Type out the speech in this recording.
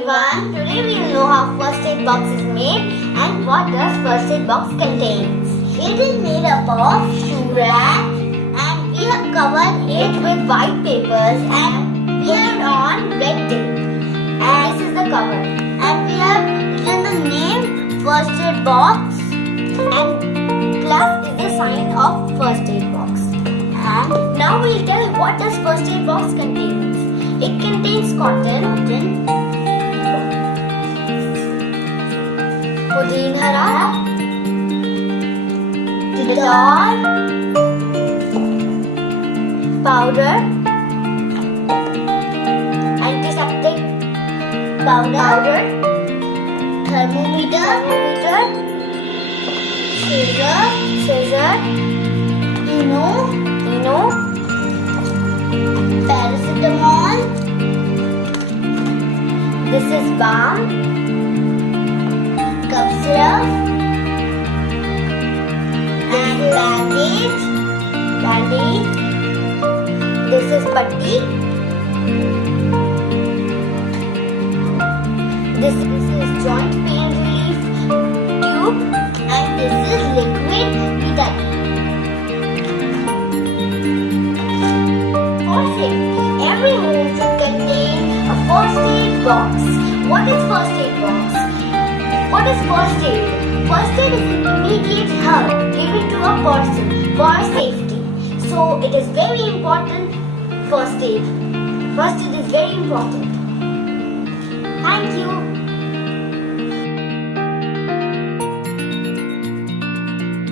everyone. Today we will know how first aid box is made and what does first aid box contains. It is made up of shoe rack and we have covered it with white papers and we have on red tape. And this is the cover. And we have written the name first aid box and plus is the sign of first aid box. And now we'll tell what does first aid box contains. It contains cotton, protein hara, Dettol, powder, antiseptic powder, thermometer, scissor, Eno, paracetamol. This is balm, cough syrup, and bandage. This is putty. This is joint pain relief tube, and this is liquid betadine. For safety, every home should contain a first aid box. What is first aid box? What is first aid? First aid is an immediate help given to a person for safety. So it is very important. First aid. First aid is very important. Thank you.